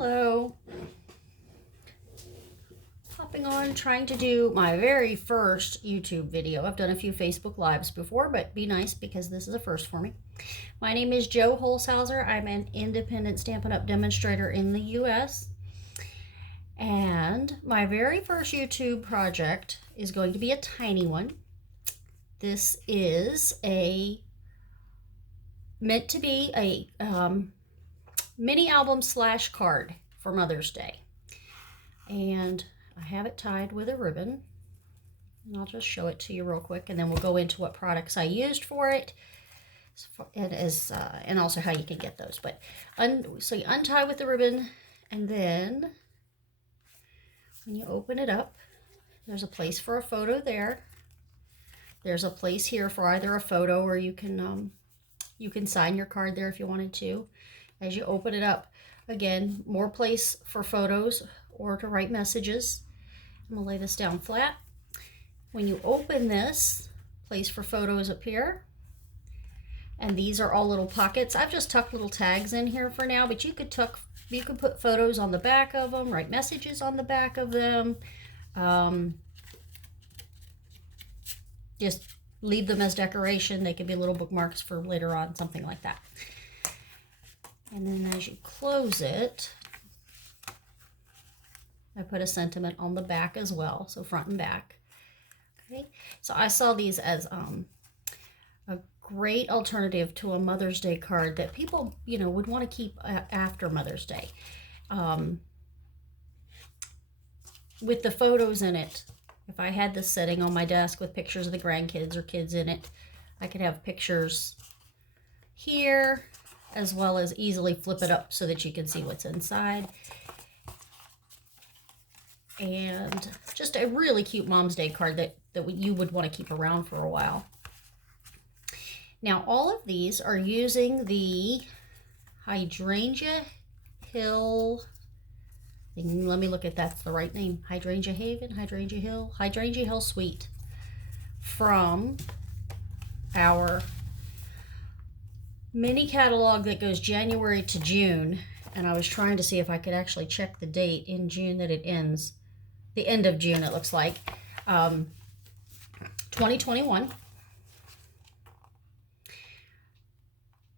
Hello. Hopping on, trying to do my very first YouTube video. I've done a few Facebook Lives before, but be nice because this is a first for me. My name is Jo Holshouser. I'm an independent Stampin' Up! Demonstrator in the US. And my very first YouTube project is going to be a tiny one. This is meant to be a mini album / card for Mother's Day. And I have it tied with a ribbon. And I'll just show it to you real quick, and then we'll go into what products I used for it. And also how you can get those. But so you untie with the ribbon, and then when you open it up, there's a place for a photo there. There's a place here for either a photo, or you can sign your card there if you wanted to. As you open it up, again, more place for photos or to write messages. I'm gonna lay this down flat. When you open this, place for photos up here. And these are all little pockets. I've just tucked little tags in here for now, but you could put photos on the back of them, write messages on the back of them. Just leave them as decoration. They could be little bookmarks for later on, something like that. And then as you close it, I put a sentiment on the back as well, so front and back. Okay, so I saw these as a great alternative to a Mother's Day card that people, would want to keep after Mother's Day. With the photos in it, if I had this sitting on my desk with pictures of the grandkids or kids in it, I could have pictures here, as well as easily flip it up so that you can see what's inside. And just a really cute Mom's Day card that you would want to keep around for a while. Now, all of these are using the Hydrangea Hill. Let me look if that's the right name. Hydrangea Haven, Hydrangea Hill, Hydrangea Hill Suite from our mini catalog that goes January to June. And I was trying to see if I could actually check the date in June that it ends. The end of June, it looks like. 2021.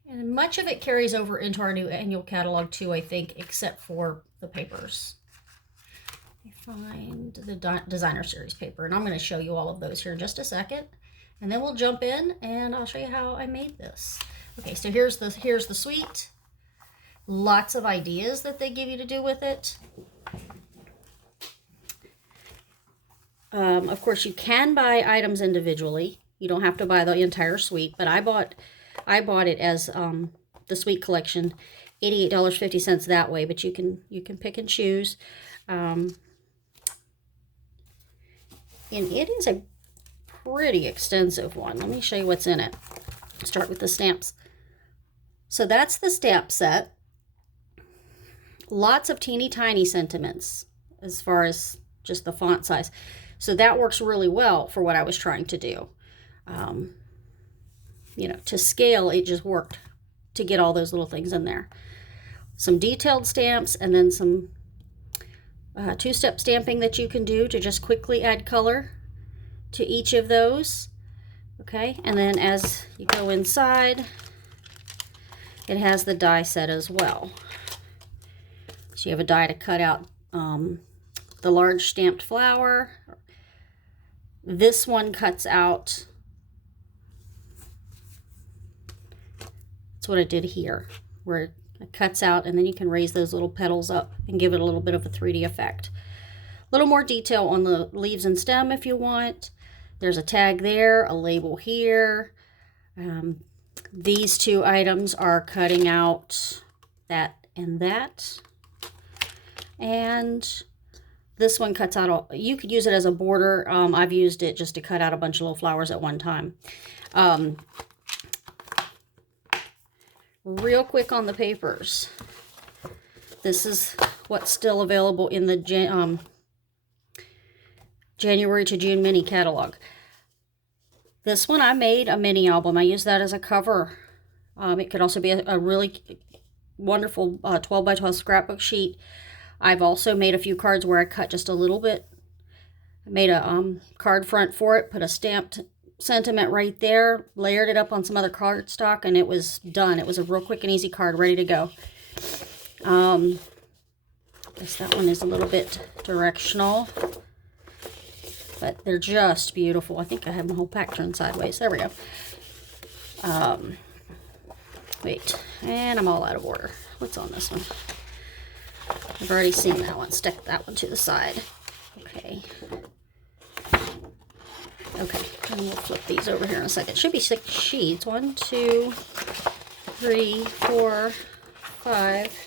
And much of it carries over into our new annual catalog too, I think, except for the papers. I find the designer series paper, and I'm going to show you all of those here in just a second. And then we'll jump in and I'll show you how I made this. Okay, so here's the suite. Lots of ideas that they give you to do with it. Of course, you can buy items individually. You don't have to buy the entire suite, but I bought it as the suite collection, $88.50 that way. But you can pick and choose, and it is a pretty extensive one. Let me show you what's in it. Start with the stamps. So that's the stamp set. Lots of teeny tiny sentiments as far as just the font size. So that works really well for what I was trying to do. To scale, it just worked to get all those little things in there. Some detailed stamps, and then some two-step stamping that you can do to just quickly add color to each of those. Okay, and then as you go inside, it has the die set as well. So you have a die to cut out the large stamped flower. This one cuts out, that's what it did here, where it cuts out, and then you can raise those little petals up and give it a little bit of a 3D effect. A little more detail on the leaves and stem if you want. There's a tag there, a label here. These two items are cutting out that and that. And this one cuts out, you could use it as a border. I've used it just to cut out a bunch of little flowers at one time. Real quick on the papers. This is what's still available in the January to June mini catalog. This one I made a mini album. I used that as a cover. It could also be a really wonderful 12 by 12 scrapbook sheet. I've also made a few cards where I cut just a little bit. I made a card front for it, put a stamped sentiment right there, layered it up on some other cardstock, and it was done. It was a real quick and easy card, ready to go. I guess that one is a little bit directional, but they're just beautiful. I think I have my whole pack turned sideways. There we go. Wait, and I'm all out of order. What's on this one? I've already seen that one. Stick that one to the side. Okay. Okay, and we'll flip these over here in a second. It should be 6 sheets. 1, 2, 3, 4, 5.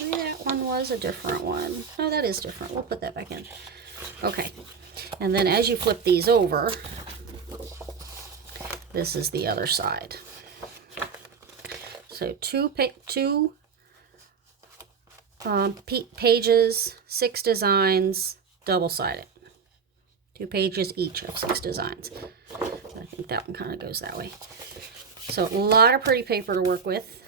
Maybe that one was a different one. Oh, that is different. We'll put that back in. Okay, and then as you flip these over, this is the other side. So two pages, 6 designs, double-sided. 2 pages each of 6 designs. I think that one kind of goes that way. So a lot of pretty paper to work with.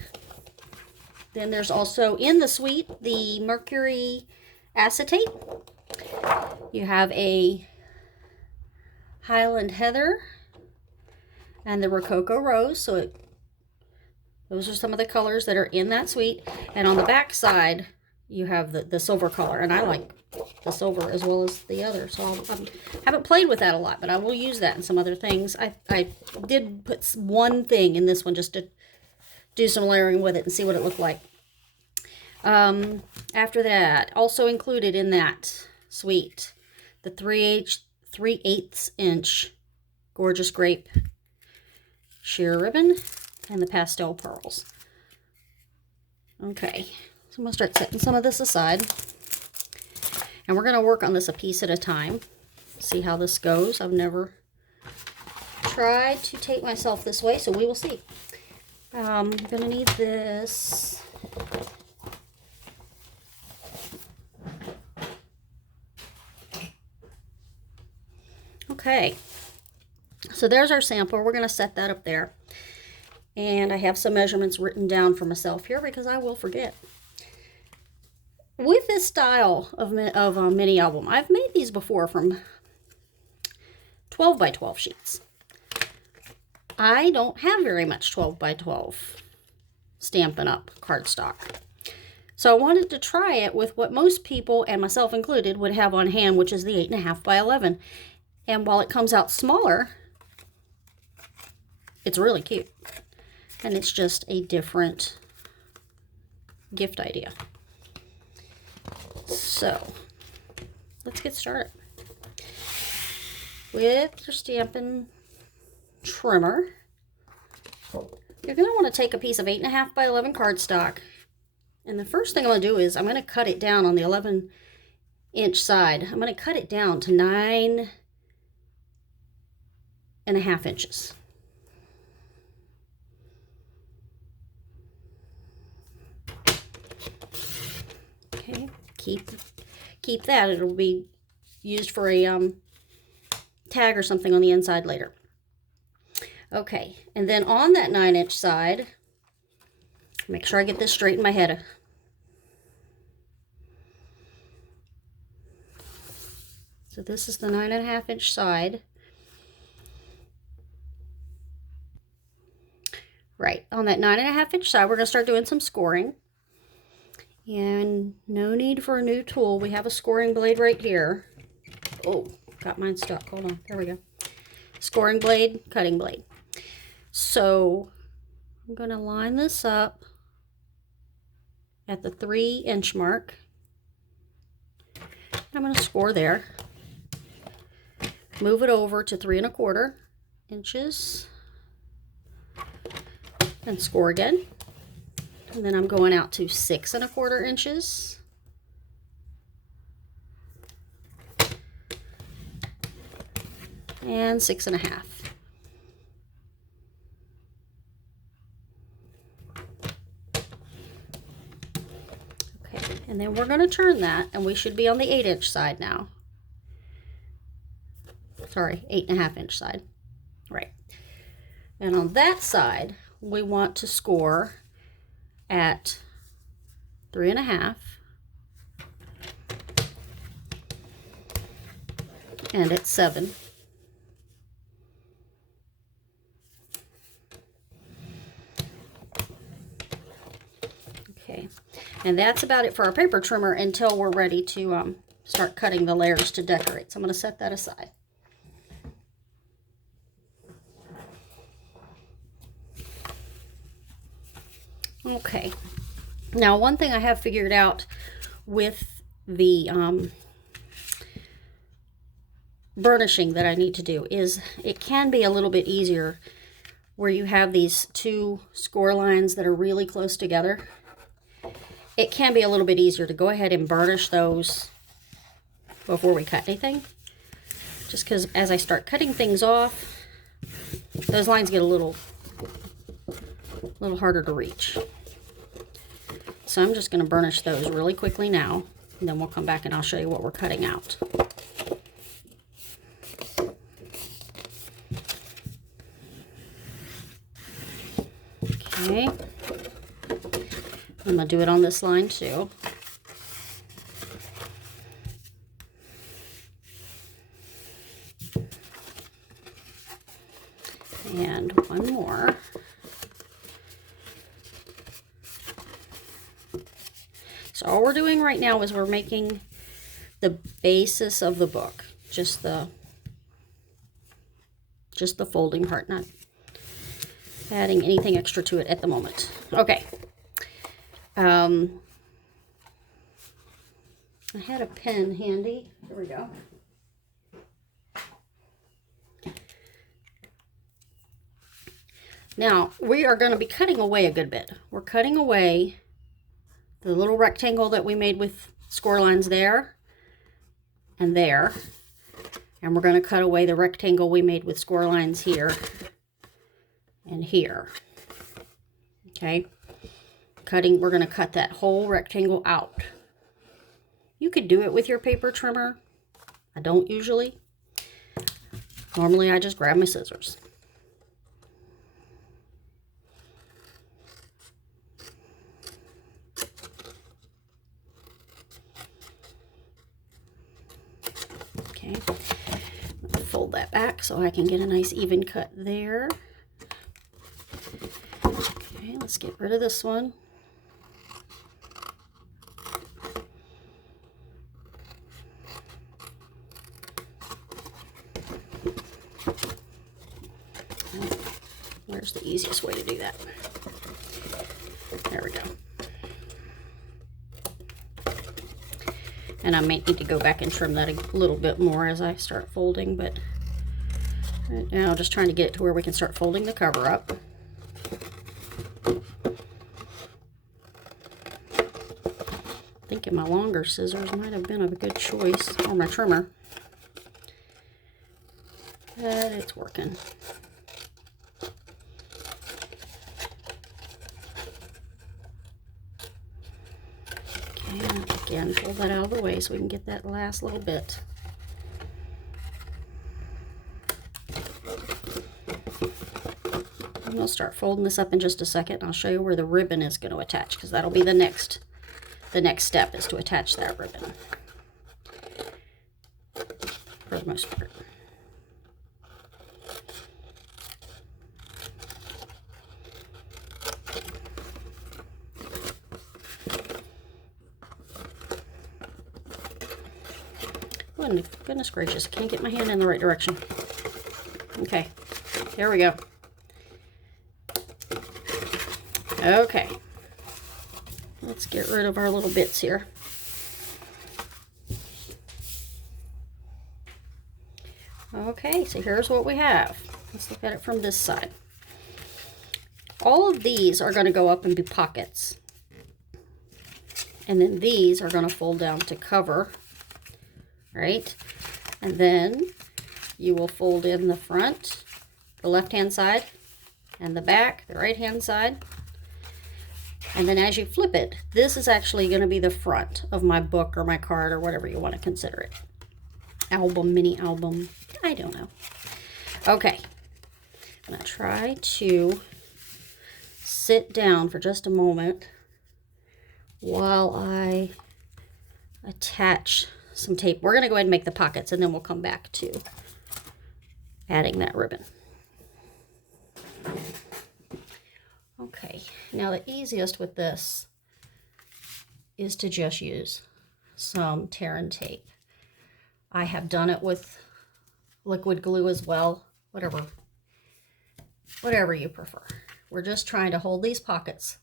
Then there's also in the suite the mercury acetate. You have a Highland Heather and the Rococo Rose. So those are some of the colors that are in that suite. And on the back side, you have the silver color. And I like the silver as well as the other. So I haven't played with that a lot, but I will use that in some other things. I did put one thing in this one just to do some layering with it and see what it looked like. After that, also included in that suite, the 3/8 inch gorgeous grape sheer ribbon and the pastel pearls. Okay, so I'm going to start setting some of this aside. And we're going to work on this a piece at a time. See how this goes. I've never tried to tape myself this way, so we will see. I'm going to need this. Okay, so there's our sample. We're going to set that up there. And I have some measurements written down for myself here because I will forget. With this style of mini album, I've made these before from 12 by 12 sheets. I don't have very much 12 by 12 Stampin' Up! Cardstock. So I wanted to try it with what most people, and myself included, would have on hand, which is the 8.5 by 11. And while it comes out smaller, it's really cute. And it's just a different gift idea. So, let's get started. With your Stampin' trimmer, you're going to want to take a piece of 8.5 by 11 cardstock. And the first thing I'm going to do is I'm going to cut it down on the 11-inch side. I'm going to cut it down to 9.5 inches. Okay, keep that. It'll be used for a tag or something on the inside later. Okay, and then on that 9-inch side, make sure I get this straight in my head. So this is the 9.5-inch side. Right, on that 9.5-inch side, we're going to start doing some scoring. And no need for a new tool. We have a scoring blade right here. Oh, got mine stuck. Hold on. There we go. Scoring blade, cutting blade. So I'm going to line this up at the 3-inch mark. I'm going to score there. Move it over to 3¼ inches. And score again. And then I'm going out to 6¼ inches. And 6.5. Okay, and then we're going to turn that, and we should be on the 8-inch side now. Sorry, 8.5-inch side. Right. And on that side, we want to score at 3.5, and it's 7. Okay, and that's about it for our paper trimmer until we're ready to start cutting the layers to decorate. So I'm going to set that aside. Okay, now one thing I have figured out with the burnishing that I need to do is it can be a little bit easier where you have these two score lines that are really close together. It can be a little bit easier to go ahead and burnish those before we cut anything. Just because as I start cutting things off, those lines get a little harder to reach. So I'm just going to burnish those really quickly now, and then we'll come back and I'll show you what we're cutting out. Okay, I'm going to do it on this line too. And one more. So all we're doing right now is we're making the basis of the book, just the folding part, not adding anything extra to it at the moment. Okay. I had a pen handy. Here we go. Now, we are going to be cutting away a good bit. We're cutting away the little rectangle that we made with score lines there and there. And we're going to cut away the rectangle we made with score lines here and here. Okay. We're going to cut that whole rectangle out. You could do it with your paper trimmer. I don't usually. Normally, I just grab my scissors. Okay, fold that back so I can get a nice even cut there. Okay, let's get rid of this one. Where's the easiest way to do that? There we go. And I might need to go back and trim that a little bit more as I start folding, but right now just trying to get it to where we can start folding the cover up. Thinking my longer scissors might have been a good choice, or my trimmer. But it's working. Again, pull that out of the way so we can get that last little bit. And we'll start folding this up in just a second. I'll show you where the ribbon is going to attach, because that'll be the next step, is to attach that ribbon for the most part. Goodness gracious, I can't get my hand in the right direction. Okay, there we go. Okay, let's get rid of our little bits here. Okay, so here's what we have. Let's look at it from this side. All of these are going to go up and be pockets. And then these are going to fold down to cover. Right? And then you will fold in the front, the left-hand side, and the back, the right-hand side. And then as you flip it, this is actually going to be the front of my book or my card or whatever you want to consider it. Album, mini album, I don't know. Okay, I'm going to try to sit down for just a moment while I attach some tape. We're going to go ahead and make the pockets, and then we'll come back to adding that ribbon. Okay, now the easiest with this is to just use some tear and tape. I have done it with liquid glue as well, whatever you prefer. We're just trying to hold these pockets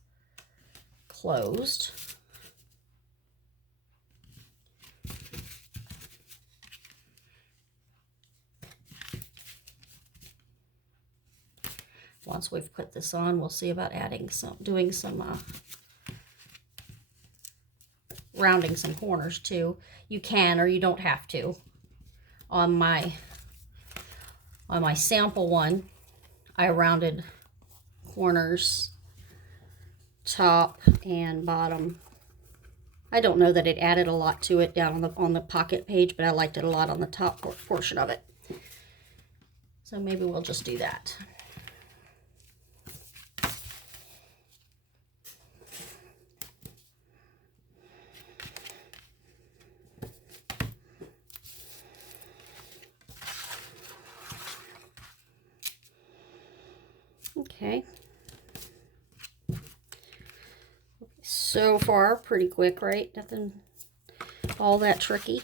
closed. Once we've put this on, we'll see about doing some rounding some corners too. You can, or you don't have to. On my sample one, I rounded corners, top and bottom. I don't know that it added a lot to it down on the pocket page, but I liked it a lot on the top portion of it. So maybe we'll just do that. Okay. So far, pretty quick, right? Nothing all that tricky.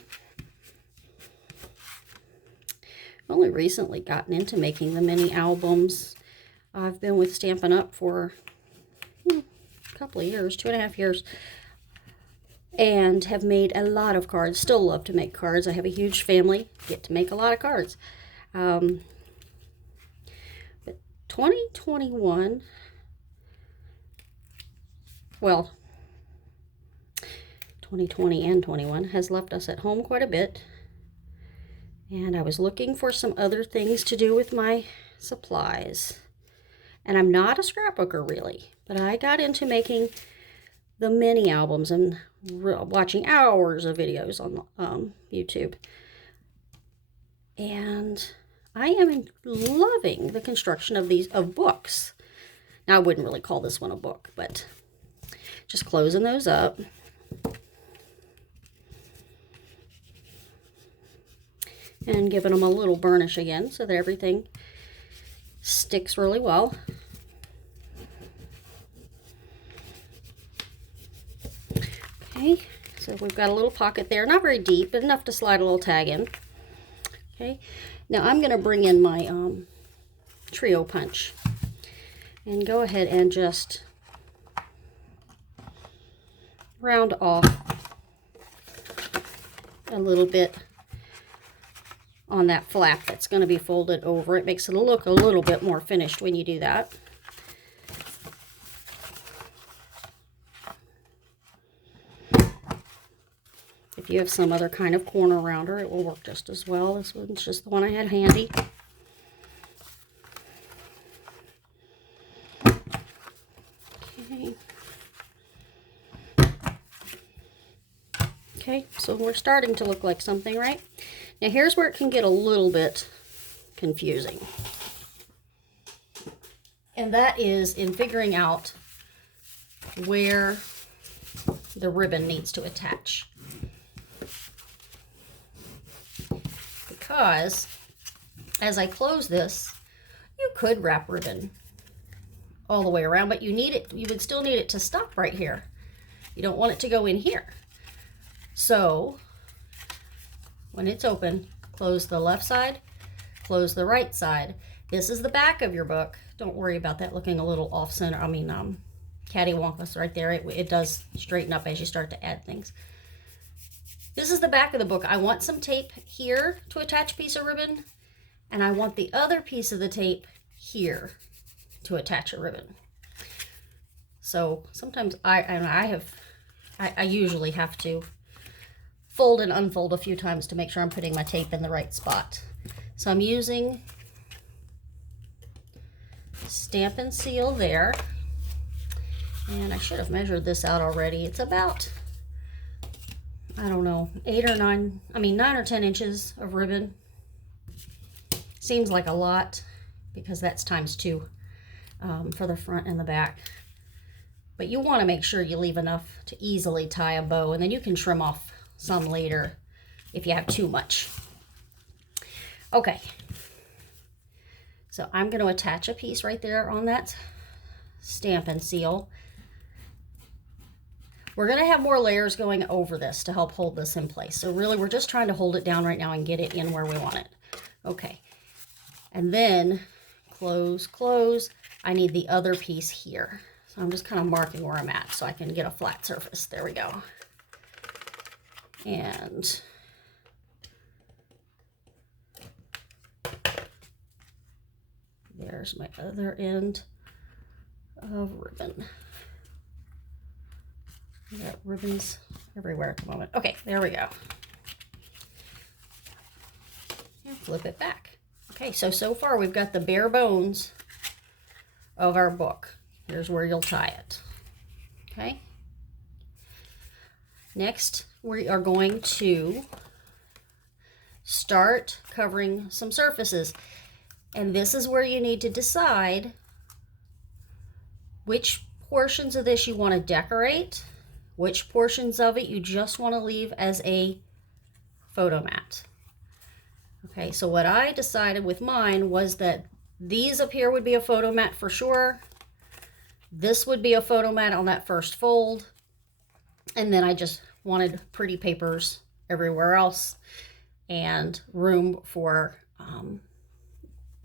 I've only recently gotten into making the mini albums. I've been with Stampin' Up! For a couple of years, 2.5 years, and have made a lot of cards. Still love to make cards. I have a huge family, get to make a lot of cards. But 2021, well, 2020 and 21 has left us at home quite a bit, and I was looking for some other things to do with my supplies. And I'm not a scrapbooker really, but I got into making the mini albums and watching hours of videos on YouTube. And I am loving the construction of books. Now, I wouldn't really call this one a book, but just closing those up. And giving them a little burnish again so that everything sticks really well. Okay, so we've got a little pocket there, not very deep, but enough to slide a little tag in. Okay, now I'm going to bring in my trio punch and go ahead and just round off a little bit on that flap that's going to be folded over. It makes it look a little bit more finished when you do that. If you have some other kind of corner rounder, it will work just as well. This one's just the one I had handy. Okay. Okay, so we're starting to look like something, right? Now here's where it can get a little bit confusing. And that is in figuring out where the ribbon needs to attach. Because as I close this, you could wrap ribbon all the way around, but you would still need it to stop right here. You don't want it to go in here. So when it's open, close the left side, close the right side. This is the back of your book. Don't worry about that looking a little off center. I mean, cattywampus right there. It does straighten up as you start to add things. This is the back of the book. I want some tape here to attach a piece of ribbon, and I want the other piece of the tape here to attach a ribbon. So sometimes I usually have to fold and unfold a few times to make sure I'm putting my tape in the right spot. So I'm using Stampin' Seal there, and I should have measured this out already. It's about, I don't know, 9 or 10 inches of ribbon. Seems like a lot because that's times 2 for the front and the back. but you want to make sure you leave enough to easily tie a bow, and then you can trim off some later if you have too much. Okay, so I'm going to attach a piece right there on that Stampin' seal. We're going to have more layers going over this to help hold this in place. So really, we're just trying to hold it down right now and get it in where we want it. Okay, and then close, close. I need the other piece here. So I'm just kind of marking where I'm at so I can get a flat surface. There we go. And there's my other end of ribbon. I got ribbons everywhere at the moment. Okay, there we go. And flip it back. Okay, so far we've got the bare bones of our book. Here's where you'll tie it. Okay. Next, we are going to start covering some surfaces. And this is where you need to decide which portions of this you want to decorate, which portions of it you just want to leave as a photo mat. Okay, so what I decided with mine was that these up here would be a photo mat for sure. This would be a photo mat on that first fold. And then I just wanted pretty papers everywhere else and room for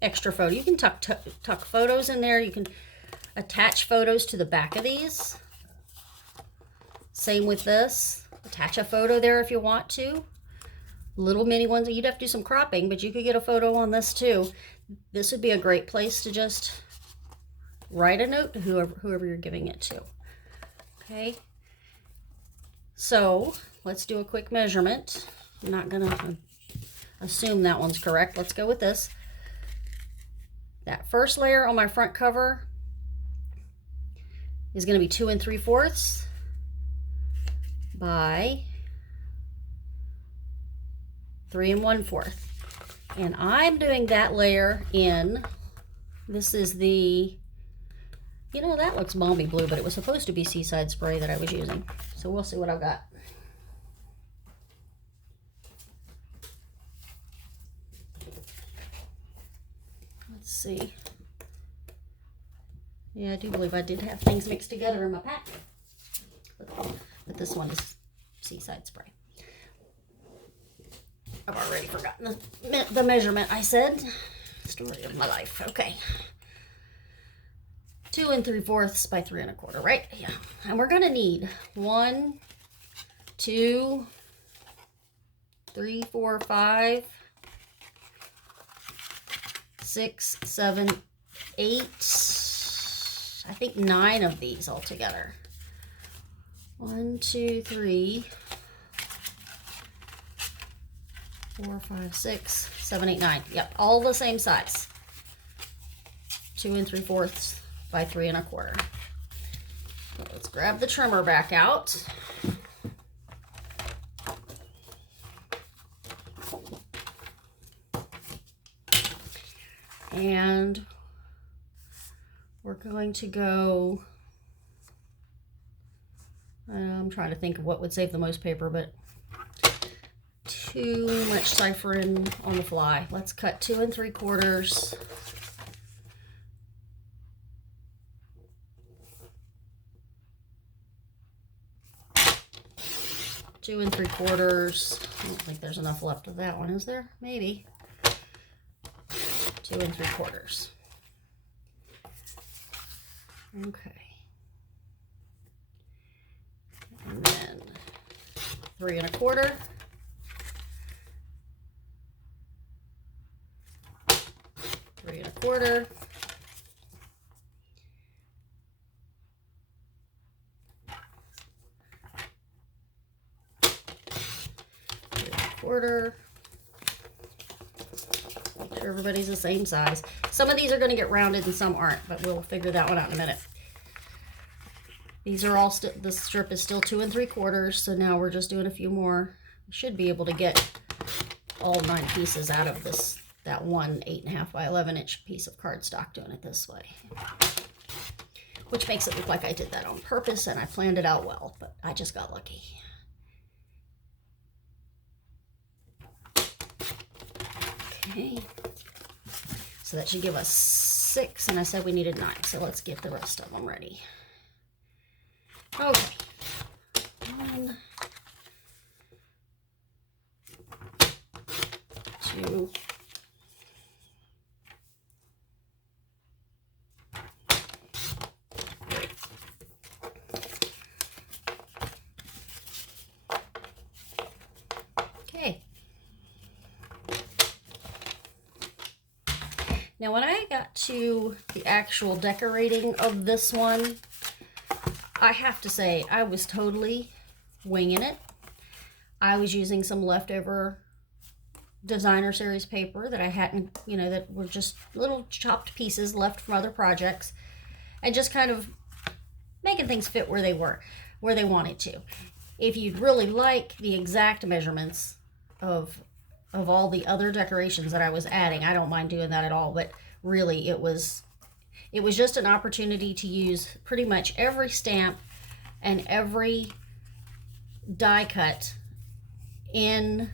extra photo. You can tuck photos in there. You can attach photos to the back of these. Same with this. Attach a photo there if you want to. Little mini ones. You'd have to do some cropping, but you could get a photo on this too. This would be a great place to just write a note to whoever you're giving it to. Okay. So let's do a quick measurement. I'm not gonna assume that one's correct. Let's go with this. That first layer on my front cover is going to be 2 3/4 by 3 1/4. And I'm doing that layer in, this is the, you know, that looks balmy blue, but it was supposed to be Seaside Spray that I was using. So we'll see what I've got. Let's see. Yeah, I do believe I did have things mixed together in my pack. But this one is Seaside Spray. I've already forgotten the measurement I said. Story of my life. Okay. 2 3/4 by 3 1/4, right? Yeah. And we're gonna need 1, 2, 3, 4, 5, 6, 7, 8. I think 9 of these altogether. 1, 2, 3, 4, 5, 6, 7, 8, 9. Yep, all the same size. 2 3/4 by 3 1/4. So let's grab the trimmer back out. And we're going to go, I'm trying to think of what would save the most paper, but too much ciphering on the fly. Let's cut 2 3/4. Two and 3/4. I don't think there's enough left of that one, is there? Maybe. 2 3/4. Okay. And then 3 1/4. 3 1/4. 3 1/4. Make sure everybody's the same size. Some of these are going to get rounded and some aren't, but we'll figure that one out in a minute. These are all still, the strip is still 2 3/4, so now we're just doing a few more. We should be able to get all 9 pieces out of this, that one 8.5 by 11 inch piece of cardstock doing it this way. which makes it look like I did that on purpose and I planned it out well, but I just got lucky. Okay, so that should give us 6, and I said we needed 9, so let's get the rest of them ready. Okay, 1, 2, 3. Okay. Now when I got to the actual decorating of this one, I have to say I was totally winging it. I was using some leftover designer series paper that I hadn't, you know, that were just little chopped pieces left from other projects, and just kind of making things fit where they were, where they wanted to. If you'd really like the exact measurements of all the other decorations that I was adding, I don't mind doing that at all, but really it was just an opportunity to use pretty much every stamp and every die cut in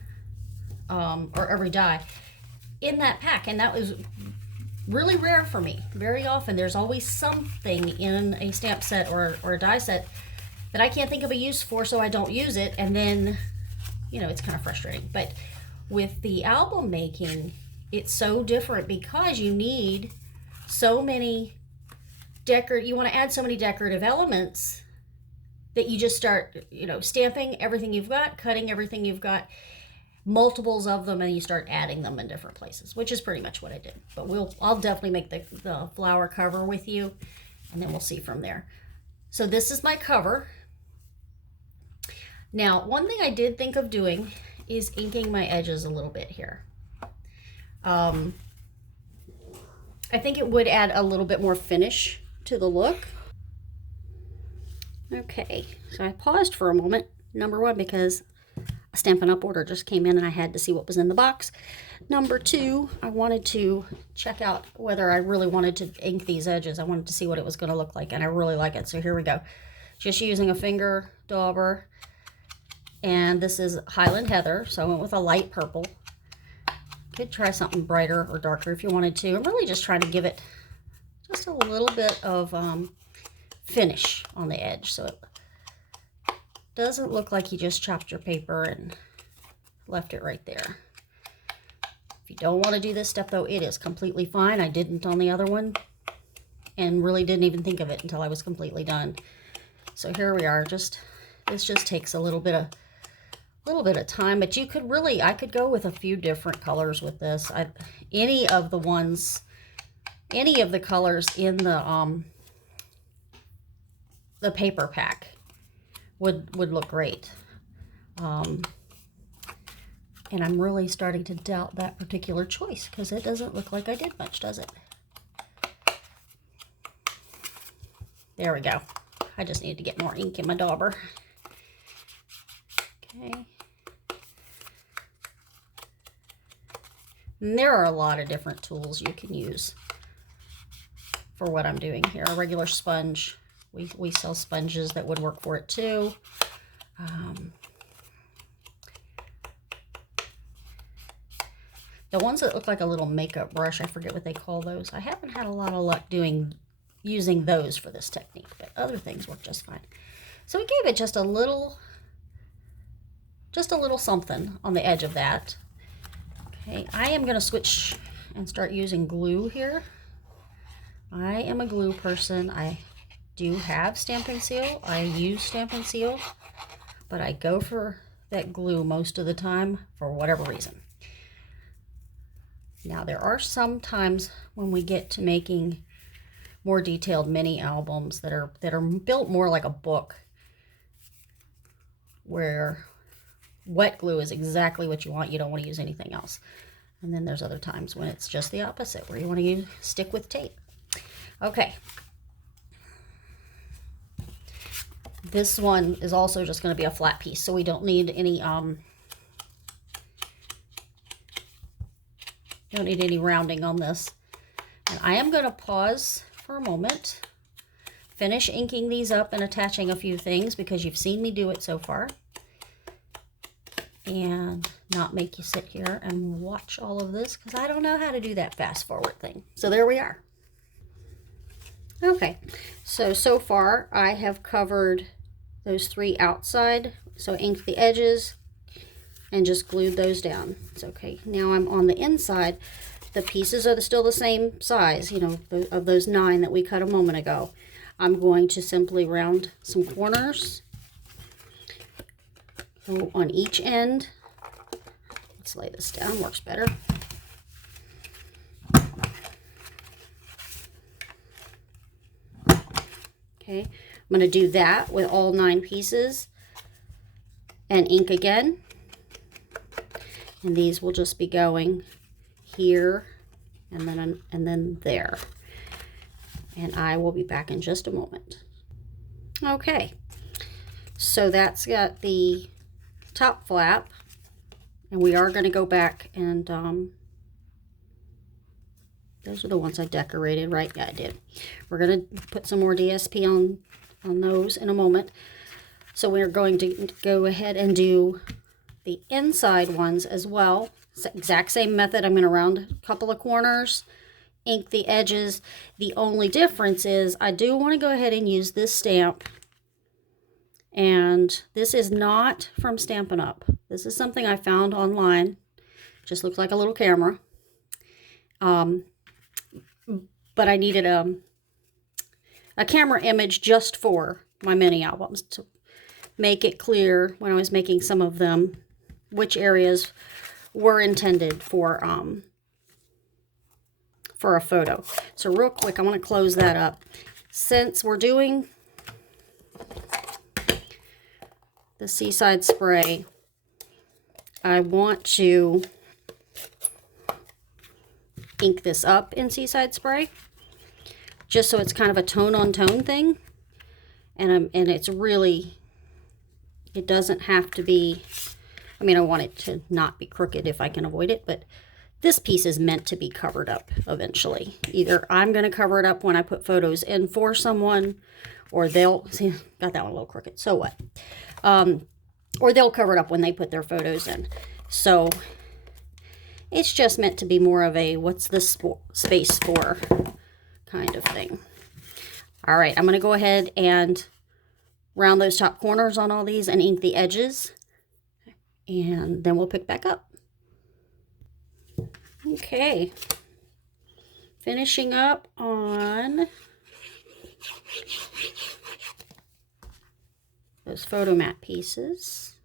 or every die in that pack, and that was really rare for me. Very often there's always something in a stamp set or a die set that I can't think of a use for, so I don't use it, and then, you know, it's kind of frustrating. But with the album making, it's so different because you need so many you want to add so many decorative elements that you just start, you know, stamping everything you've got, cutting everything you've got, multiples of them, and you start adding them in different places, which is pretty much what I did. But I'll definitely make the flower cover with you, and then we'll see from there. So this is my cover. Now, one thing I did think of doing is inking my edges a little bit here. I think it would add a little bit more finish to the look. Okay, so I paused for a moment, number 1, because a Stampin' Up! Order just came in and I had to see what was in the box. Number 2, I wanted to check out whether I really wanted to ink these edges. I wanted to see what it was going to look like, and I really like it. So here we go. Just using a finger dauber, and this is Highland Heather, so I went with a light purple. Could try something brighter or darker if you wanted to. I'm really just trying to give it just a little bit of finish on the edge, so it doesn't look like you just chopped your paper and left it right there. If you don't want to do this step, though, it is completely fine. I didn't on the other one and really didn't even think of it until I was completely done. So here we are. This just takes a little bit of time, but you could really, I could go with a few different colors with this. Any of the colors in the paper pack would look great. And I'm really starting to doubt that particular choice because it doesn't look like I did much, does it? There we go. I just need to get more ink in my dauber. Okay. And there are a lot of different tools you can use for what I'm doing here. A regular sponge. We sell sponges that would work for it too. The ones that look like a little makeup brush, I forget what they call those. I haven't had a lot of luck using those for this technique, but other things work just fine. So we gave it just a little something on the edge of that. Okay, I am going to switch and start using glue here. I am a glue person. I do have Stampin' Seal. I use Stampin' Seal, but I go for that glue most of the time for whatever reason. Now, there are some times when we get to making more detailed mini albums that are built more like a book, where wet glue is exactly what you want. You don't want to use anything else. And then there's other times when it's just the opposite, where you want to stick with tape. Okay. This one is also just going to be a flat piece, so we don't need any rounding on this. And I am going to pause for a moment, finish inking these up and attaching a few things because you've seen me do it so far. And not make you sit here and watch all of this because I don't know how to do that fast forward thing. So there we are. Okay, so far I have covered those 3 outside. So inked the edges and just glued those down. It's okay. Now I'm on the inside. The pieces are still the same size, you know, of those 9 that we cut a moment ago. I'm going to simply round some corners. So on each end, let's lay this down, works better. Okay, I'm going to do that with all 9 pieces and ink again. And these will just be going here and then there. And I will be back in just a moment. Okay, so that's got the top flap, and we are going to go back and those are the ones I decorated, right? Yeah, I did. We're going to put some more DSP on those in a moment. So we're going to go ahead and do the inside ones as well. Exact same method. I'm going to round a couple of corners, ink the edges. The only difference is I do want to go ahead and use this stamp. And this is not from Stampin' Up. This is something I found online. Just looks like a little camera. But I needed a camera image just for my mini albums to make it clear when I was making some of them which areas were intended for a photo. So real quick, I want to close that up. Since we're doing the Seaside Spray, I want to ink this up in Seaside Spray just so it's kind of a tone-on-tone thing, and it's really, it doesn't have to be, I mean, I want it to not be crooked if I can avoid it, but this piece is meant to be covered up eventually. Either I'm going to cover it up when I put photos in for someone, or they'll, see, got that one a little crooked, so what? Or they'll cover it up when they put their photos in. So it's just meant to be more of a what's this space for kind of thing. All right, I'm going to go ahead and round those top corners on all these and ink the edges. And then we'll pick back up. Okay. Finishing up on those photo mat pieces.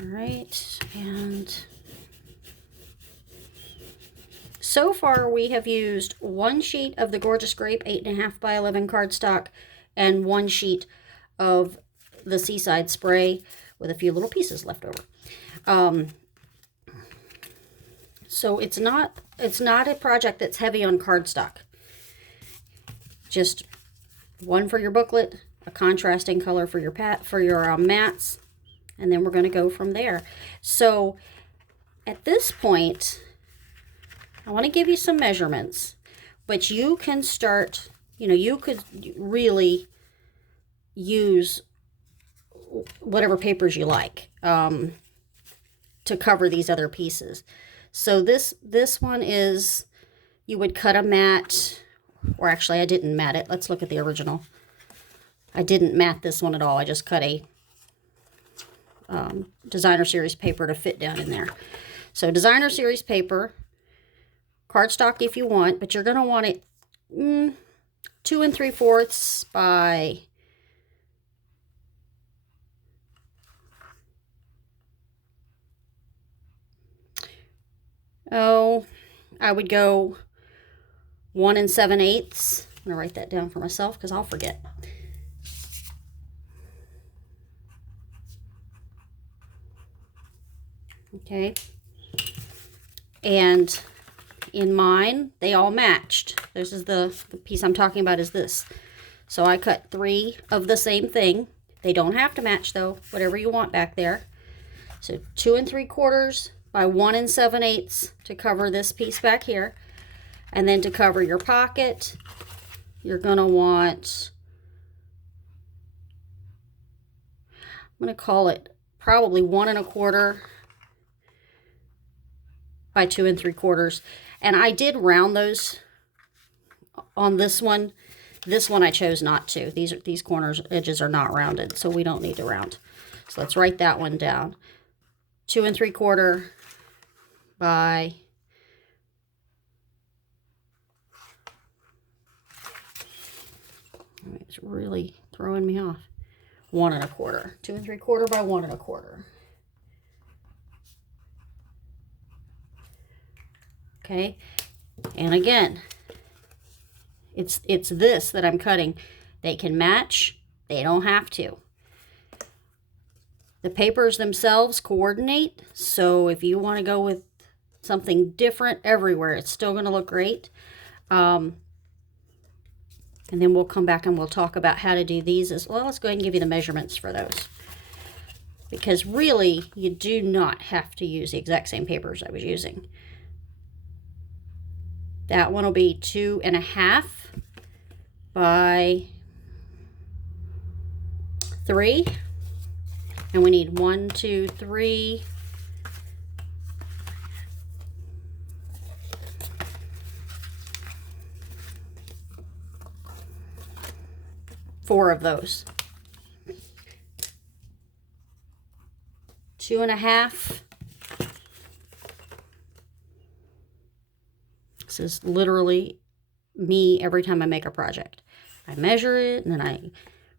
All right, and so far we have used 1 sheet of the gorgeous Grape 8.5 by 11 cardstock and 1 sheet of the Seaside Spray with a few little pieces left over. So it's not a project that's heavy on cardstock. Just 1 for your booklet, a contrasting color for your mats, and then we're going to go from there. So at this point, I want to give you some measurements, but you can start, you know, you could really use whatever papers you like to cover these other pieces. So this one is, you would cut a mat, or actually I didn't mat it. Let's look at the original. I didn't mat this one at all. I just cut a designer series paper to fit down in there. So designer series paper, cardstock if you want, but you're going to want it 2 3/4 by I would go 1 7/8. I'm going to write that down for myself because I'll forget. Okay, and in mine, they all matched. This is the piece I'm talking about is this. So I cut 3 of the same thing. They don't have to match though, whatever you want back there. So 2 3/4 by 1 7/8 to cover this piece back here. And then to cover your pocket, you're going to want, I'm going to call it probably 1 1/4 by 2 3/4. And I did round those on this one. This one I chose not to. These corners edges are not rounded, so we don't need to round. So let's write that one down. 2 3/4 by it's really throwing me off. 1 1/4. 2 3/4 by 1 1/4. Okay, and again, it's this that I'm cutting. They can match, they don't have to. The papers themselves coordinate, so if you want to go with something different everywhere, it's still going to look great. And then we'll come back and we'll talk about how to do these as well. Let's go ahead and give you the measurements for those. Because really, you do not have to use the exact same papers I was using. That one will be 2 1/2 by 3. And we need 1, 2, 3. Four of those. 2 1/2. This is literally me every time I make a project. I measure it, and then I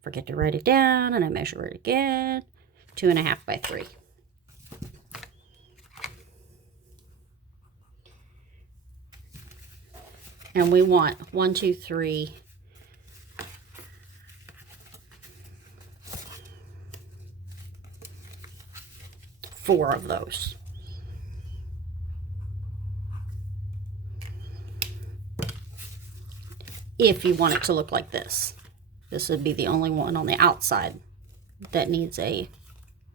forget to write it down, and I measure it again. 2 1/2 by 3. And we want 1, 2, 3. 4 of those. If you want it to look like this. This would be the only one on the outside that needs a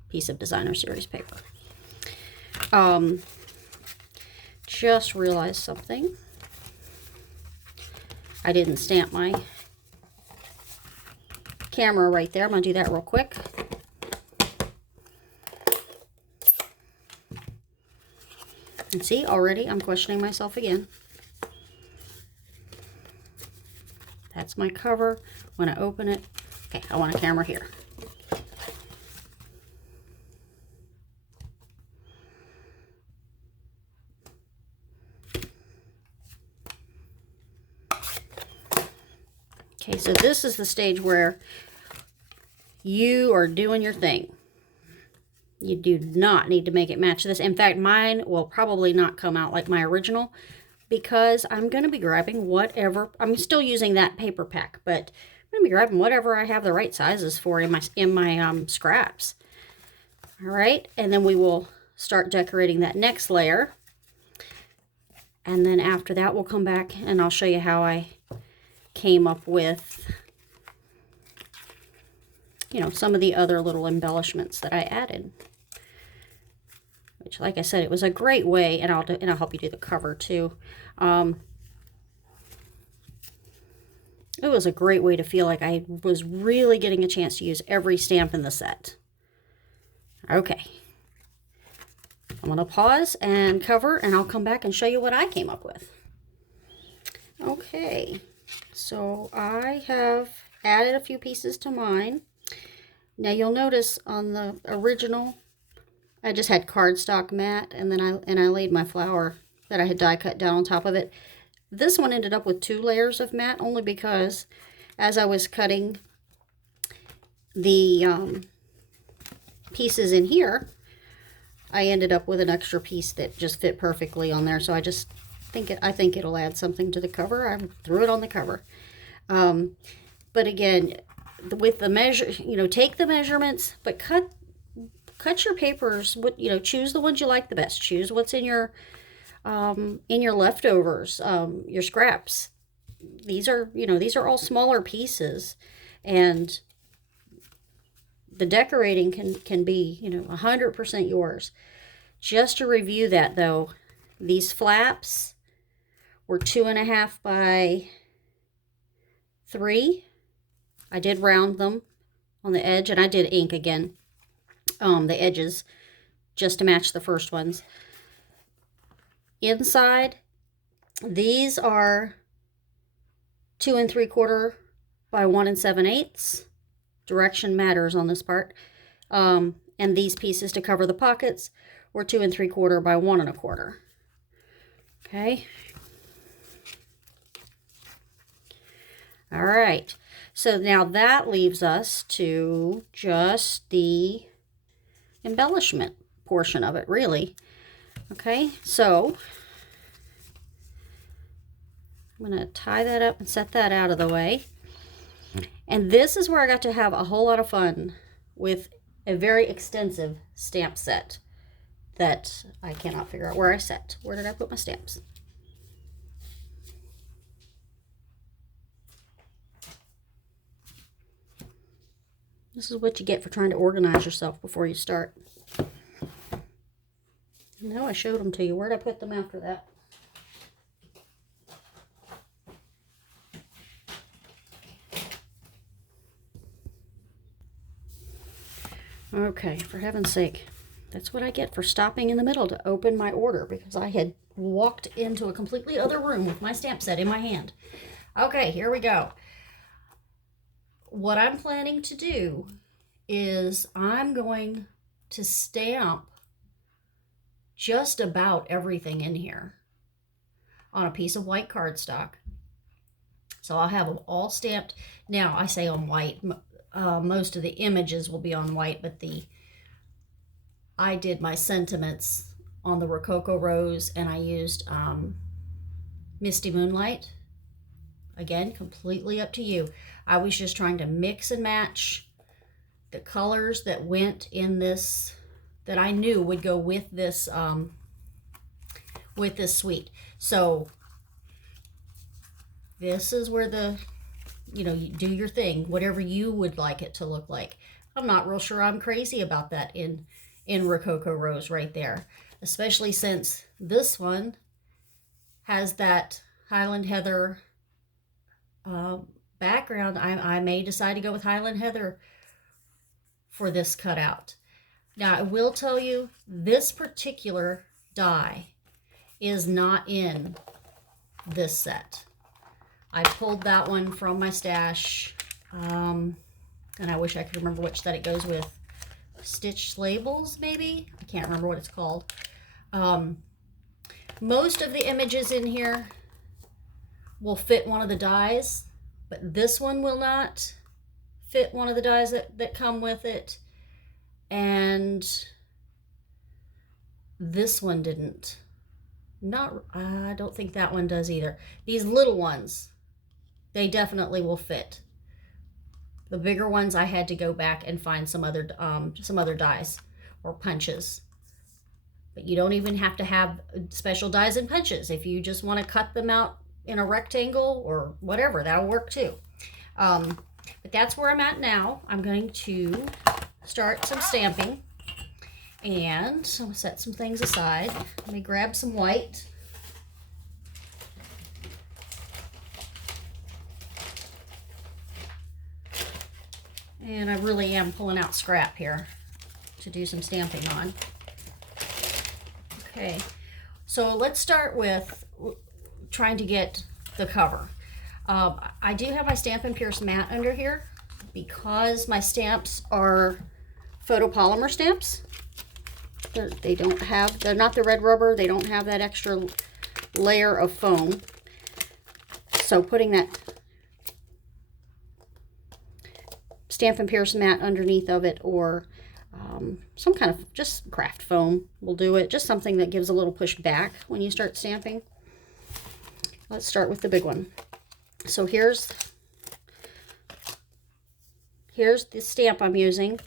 piece of designer series paper. Just realized something. I didn't stamp my camera right there. I'm going to do that real quick. And see, already I'm questioning myself again. That's my cover. When I open it, okay, I want a camera here. Okay, so this is the stage where you are doing your thing. You do not need to make it match this. In fact, mine will probably not come out like my original because I'm going to be grabbing whatever. I'm still using that paper pack, but I'm going to be grabbing whatever I have the right sizes for in my scraps. All right, and then we will start decorating that next layer. And then after that, we'll come back and I'll show you how I came up with, you know, some of the other little embellishments that I added. Which, like I said, it was a great way, and I'll help you do the cover too. It was a great way to feel like I was really getting a chance to use every stamp in the set. Okay. I'm going to pause and cover, and I'll come back and show you what I came up with. Okay. So I have added a few pieces to mine. Now you'll notice on the original, I just had cardstock matte, and then I laid my flower that I had die cut down on top of it. This one ended up with 2 layers of matte, only because as I was cutting the pieces in here, I ended up with an extra piece that just fit perfectly on there. So I just think it'll add something to the cover. I threw it on the cover. But again, with the measure, you know, take the measurements, but cut your papers. Choose the ones you like the best. Choose what's in your leftovers, your scraps. These are all smaller pieces, and the decorating can be 100% yours. Just to review that though, these flaps were 2.5 by 3. I did round them on the edge, and I did ink again, the edges, just to match the first ones. Inside, these are 2 3/4 by 1 7/8. Direction matters on this part. And these pieces to cover the pockets were 2 3/4 by 1 1/4. Okay. All right. So now that leaves us to just the embellishment portion of it, really. Okay, so I'm going to tie that up and set that out of the way. And this is where I got to have a whole lot of fun with a very extensive stamp set that I cannot figure out where I set. Where did I put my stamps? This is what you get for trying to organize yourself before you start. Now I showed them to you. Where did I put them after that? Okay, for heaven's sake. That's what I get for stopping in the middle to open my order, because I had walked into a completely other room with my stamp set in my hand. Okay, here we go. What I'm planning to do is I'm going to stamp just about everything in here on a piece of white cardstock. So I'll have them all stamped. Now, I say on white. Most of the images will be on white, but I did my sentiments on the Rococo Rose, and I used Misty Moonlight. Again, completely up to you. I was just trying to mix and match the colors that went in this, that I knew would go with this suite. So this is where you do your thing, whatever you would like it to look like. I'm not real sure I'm crazy about that in Rococo Rose right there, especially since this one has that Highland Heather background. I may decide to go with Highland Heather for this cutout. Now, I will tell you, this particular die is not in this set. I pulled that one from my stash, and I wish I could remember which that it goes with. Stitched Labels, maybe? I can't remember what it's called. Most of the images in here will fit one of the dies, but this one will not fit one of the dies that come with it, and this one didn't. I don't think that one does either. These little ones, they definitely will fit. The bigger ones, I had to go back and find some other dies or punches. But you don't even have to have special dies and punches. If you just want to cut them out in a rectangle or whatever, that'll work too. But that's where I'm at now. I'm going to start some stamping, and I'll set some things aside. Let me grab some white. And I really am pulling out scrap here to do some stamping on. Okay, so let's start with trying to get the cover. I do have my Stampin' Pierce mat under here because my stamps are photopolymer stamps. They're not the red rubber. They don't have that extra layer of foam. So putting that Stampin' Pierce mat underneath of it, or some kind of just craft foam will do it. Just something that gives a little push back when you start stamping. Let's start with the big one. So here's the stamp I'm using.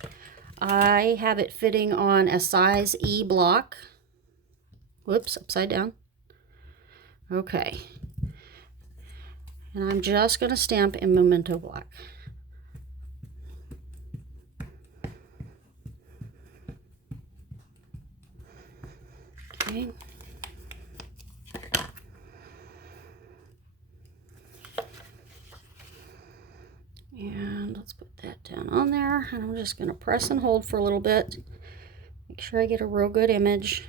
I have it fitting on a size E block. Whoops, upside down. Okay. And I'm just going to stamp in Memento Black. Okay. there, and I'm just going to press and hold for a little bit. Make sure I get a real good image.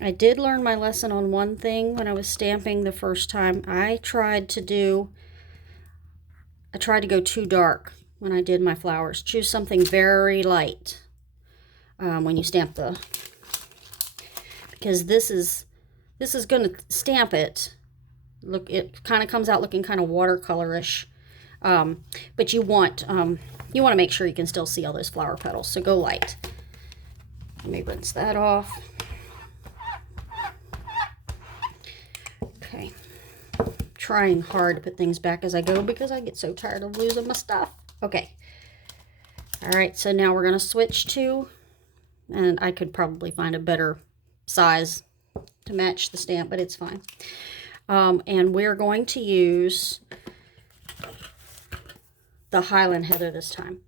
I did learn my lesson on one thing when I was stamping the first time. I tried to go too dark when I did my flowers. Choose something very light when you stamp because this is going to stamp it. Look, it kind of comes out looking kind of watercolorish, but you want to make sure you can still see all those flower petals. So go light. Let me rinse that off. Okay, trying hard to put things back as I go because I get so tired of losing my stuff. Okay, all right, so now we're going to switch to, and I could probably find a better size to match the stamp, but it's fine. And we're going to use the Highland Heather this time.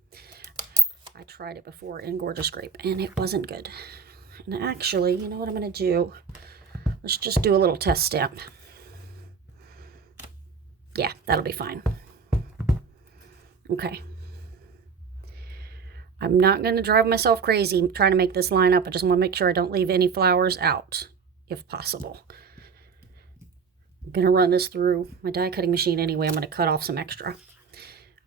I tried it before in Gorgeous Grape, and it wasn't good. And actually, you know what I'm going to do? Let's just do a little test stamp. Yeah, that'll be fine. Okay. I'm not going to drive myself crazy trying to make this line up. I just want to make sure I don't leave any flowers out, if possible. I'm going to run this through my die cutting machine anyway. I'm going to cut off some extra.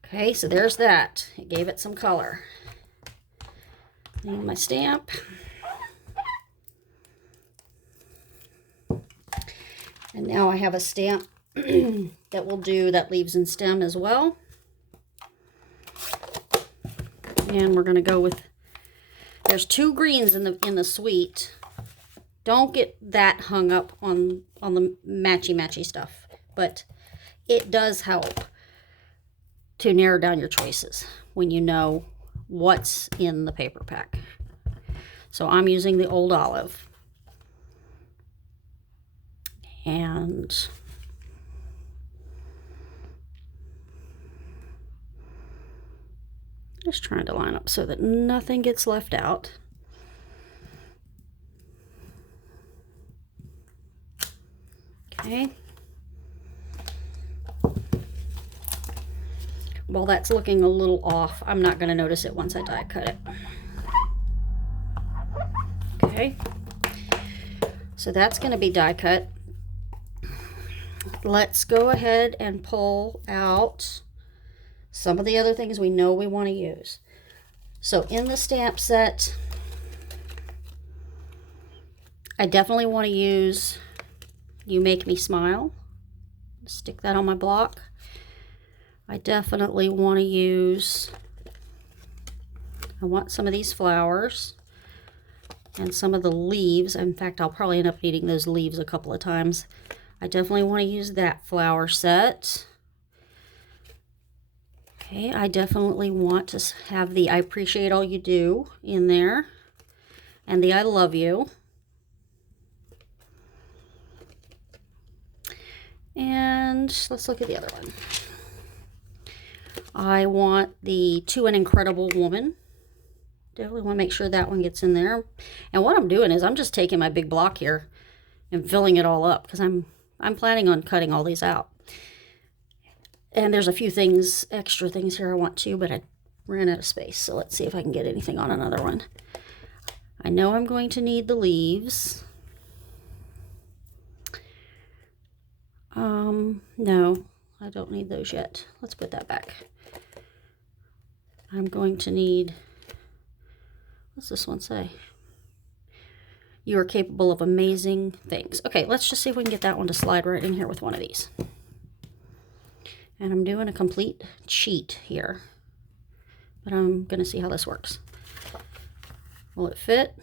Okay, so there's that. It gave it some color. And my stamp. And now I have a stamp that will do that leaves and stem as well. And we're going to go with, there's 2 greens in the suite. Don't get that hung up on the matchy stuff, but it does help to narrow down your choices when you know what's in the paper pack. So I'm using the Old Olive. And just trying to line up so that nothing gets left out. Okay. While that's looking a little off, I'm not going to notice it once I die cut it. Okay. So that's going to be die cut. Let's go ahead and pull out some of the other things we know we want to use. So in the stamp set, I definitely want to use You Make Me Smile. Stick that on my block. I definitely want to use, I want some of these flowers and some of the leaves. In fact, I'll probably end up needing those leaves a couple of times. I definitely want to use that flower set. Okay, I definitely want to have the I Appreciate All You Do in there, and the I Love You. And let's look at the other one. I want the To an Incredible Woman. Definitely want to make sure that one gets in there. And what I'm doing is I'm just taking my big block here and filling it all up because I'm planning on cutting all these out. And there's a few things, extra things here I want to, but I ran out of space. So let's see if I can get anything on another one. I know I'm going to need the leaves. No, I don't need those yet. Let's put that back. I'm going to need, what's this one say? You are capable of amazing things. Okay, let's just see if we can get that one to slide right in here with one of these. And I'm doing a complete cheat here, but I'm going to see how this works. Will it fit?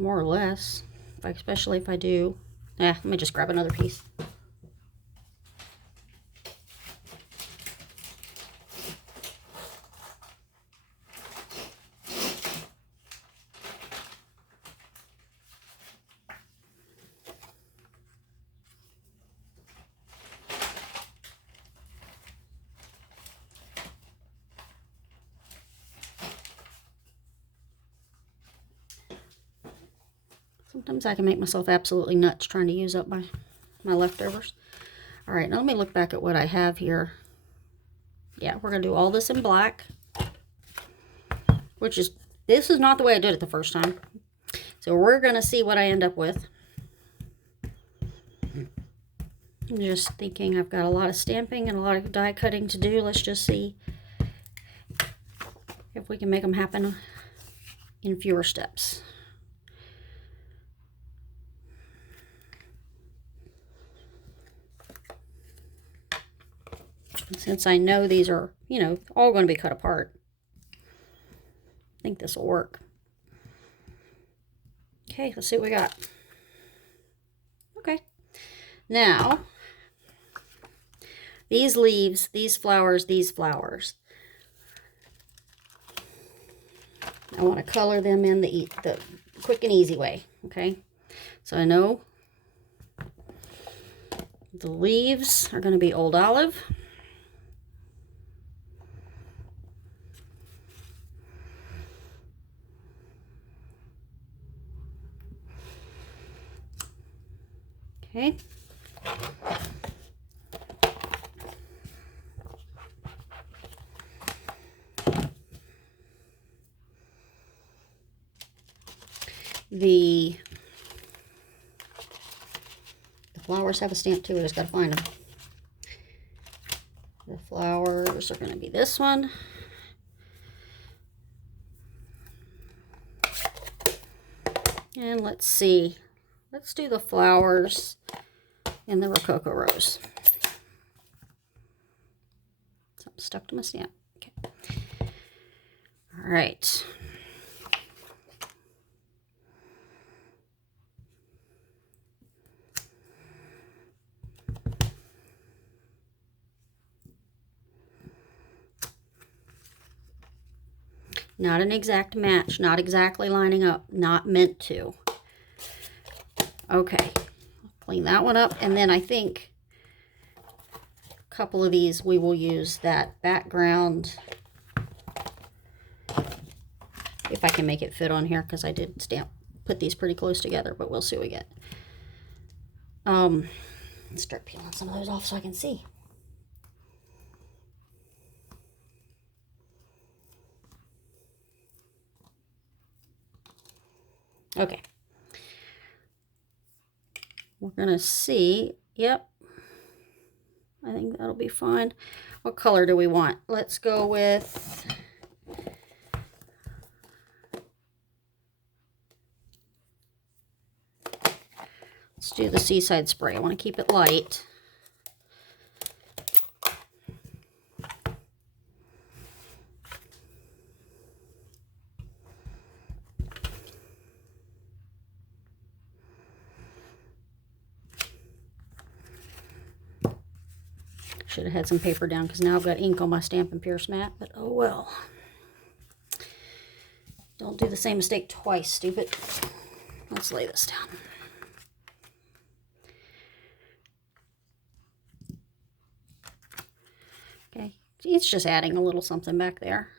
More or less, especially if I do. Let me just grab another piece. Sometimes I can make myself absolutely nuts trying to use up my leftovers. All right, now let me look back at what I have here. Yeah, we're going to do all this in black, which is, this is not the way I did it the first time. So we're going to see what I end up with. I'm just thinking I've got a lot of stamping and a lot of die cutting to do. Let's just see if we can make them happen in fewer steps. And since I know these are, you know, all going to be cut apart, I think this will work. Okay, let's see what we got. Okay. Now, these leaves, these flowers, I want to color them in the quick and easy way, okay? So I know the leaves are going to be Old Olive. Okay. The flowers have a stamp too. I just got to find them. The flowers are going to be this one. And let's see. Let's do the flowers in the Rococo Rose. Something stuck to my stamp. Okay. All right. Not an exact match, not exactly lining up, not meant to. Okay, clean that one up, and then I think a couple of these we will use that background, if I can make it fit on here, because I did put these pretty close together, but we'll see what we get. Let's start peeling some of those off so I can see. Okay. We're going to see. Yep. I think that'll be fine. What color do we want? Let's go with... Let's do the Seaside Spray. I want to keep it light. Should have had some paper down because now I've got ink on my Stampin' Pierce mat, but oh well. Don't do the same mistake twice, stupid. Let's lay this down. Okay, it's just adding a little something back there.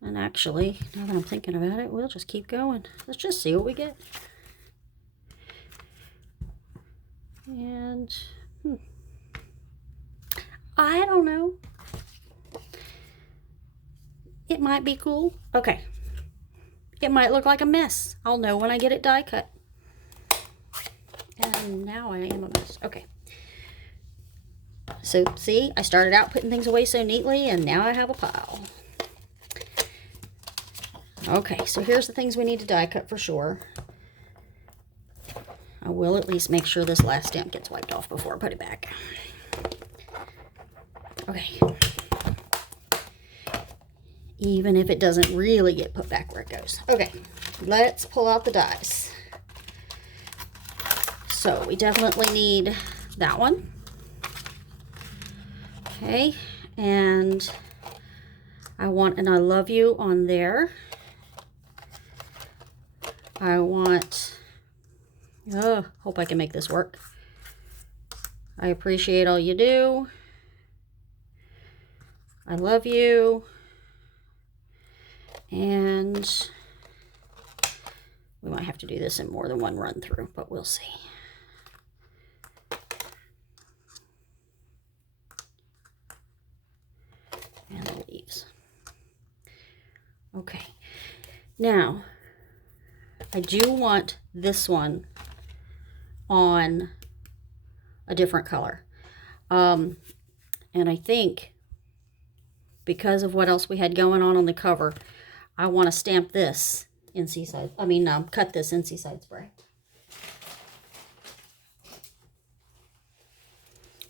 And actually, now that I'm thinking about it, we'll just keep going. Let's just see what we get. And, I don't know. It might be cool. Okay. It might look like a mess. I'll know when I get it die cut. And now I am a mess. Okay. So, see, I started out putting things away so neatly, and now I have a pile. Okay, so here's the things we need to die cut for sure. I will at least make sure this last stamp gets wiped off before I put it back. Okay. Even if it doesn't really get put back where it goes. Okay, let's pull out the dies. So we definitely need that one. Okay, and I want an I love you on there. I want, hope I can make this work. I appreciate all you do. I love you. And We might have to do this in more than one run through, but we'll see. And the leaves. Okay, now I do want this one on a different color. And I think because of what else we had going on the cover, I want to stamp this NC side. I mean, cut this NC side spray,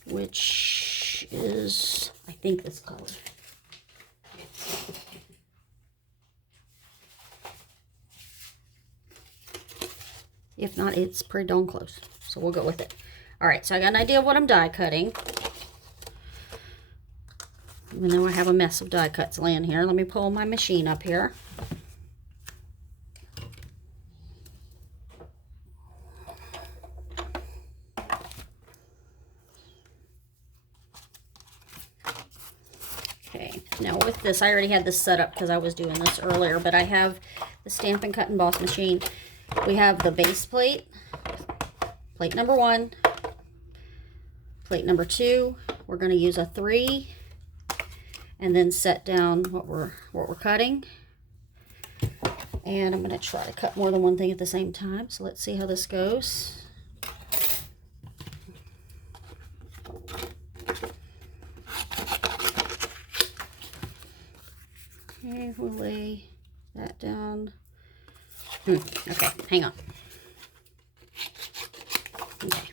which is, I think, this color. If not, it's pretty darn close, so we'll go with it. All right, so I got an idea of what I'm die cutting. Even though I have a mess of die cuts laying here, let me pull my machine up here. Okay, now with this, I already had this set up because I was doing this earlier, but I have the Stampin' Cut Emboss machine. We have the base plate, plate number 1, plate number 2. We're going to use a 3, and then set down what we're cutting. And I'm going to try to cut more than one thing at the same time. So let's see how this goes. Okay, we'll lay that down. Okay, hang on. Okay.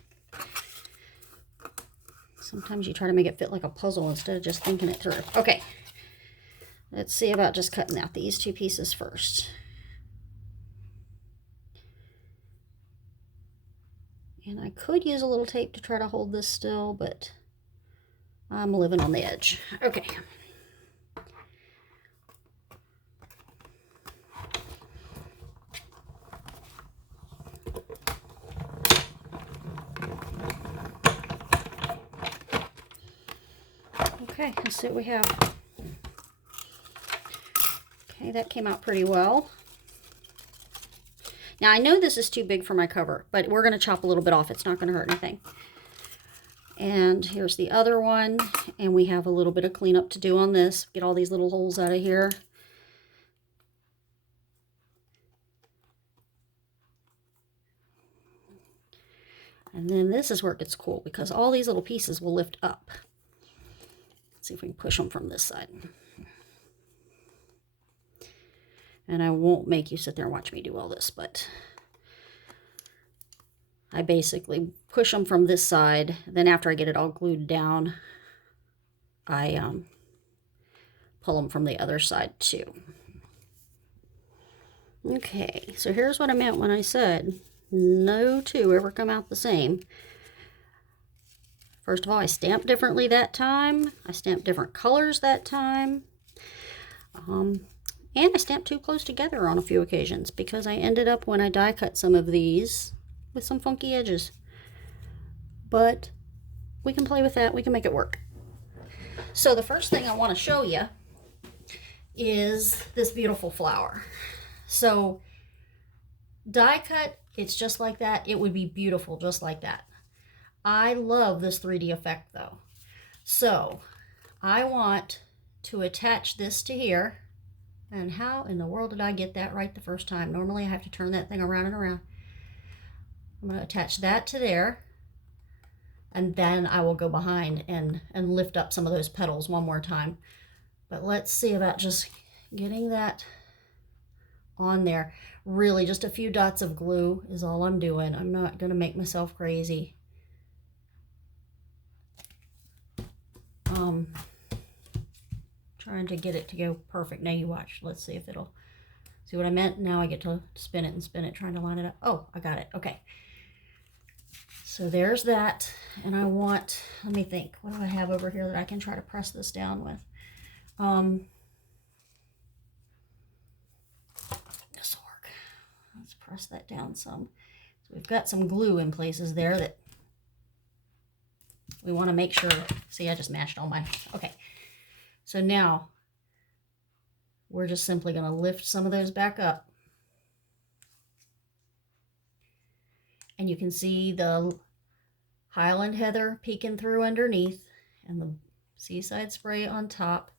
Sometimes you try to make it fit like a puzzle instead of just thinking it through. Okay. Let's see about just cutting out these 2 pieces first. And I could use a little tape to try to hold this still, but I'm living on the edge. Okay. Okay, let's see what we have. Okay, that came out pretty well. Now, I know this is too big for my cover, but we're going to chop a little bit off. It's not going to hurt anything. And here's the other one. And we have a little bit of cleanup to do on this. Get all these little holes out of here. And then this is where it gets cool, because all these little pieces will lift up. Let's see if we can push them from this side. And I won't make you sit there and watch me do all this, but I basically push them from this side. Then after I get it all glued down, I pull them from the other side too. Okay, so here's what I meant when I said no 2 ever come out the same. First of all, I stamped differently that time. I stamped different colors that time. And I stamped too close together on a few occasions because I ended up, when I die cut some of these, with some funky edges. But we can play with that. We can make it work. So the first thing I want to show you is this beautiful flower. So die cut, it's just like that. It would be beautiful just like that. I love this 3D effect though. So I want to attach this to here. And how in the world did I get that right the first time? Normally I have to turn that thing around and around. I'm going to attach that to there. And then I will go behind and lift up some of those petals one more time. But let's see about just getting that on there. Really, just a few dots of glue is all I'm doing. I'm not going to make myself crazy. Trying to get it to go perfect. Now you watch. Let's see if it'll... See what I meant? Now I get to spin it and spin it, trying to line it up. Oh, I got it. Okay. So there's that. And I want... Let me think. What do I have over here that I can try to press this down with? This will work. Let's press that down some. So we've got some glue in places there that we want to make sure... See, I just mashed all my... Okay. So now we're just simply going to lift some of those back up. and you can see the Highland Heather peeking through underneath and the Seaside Spray on top.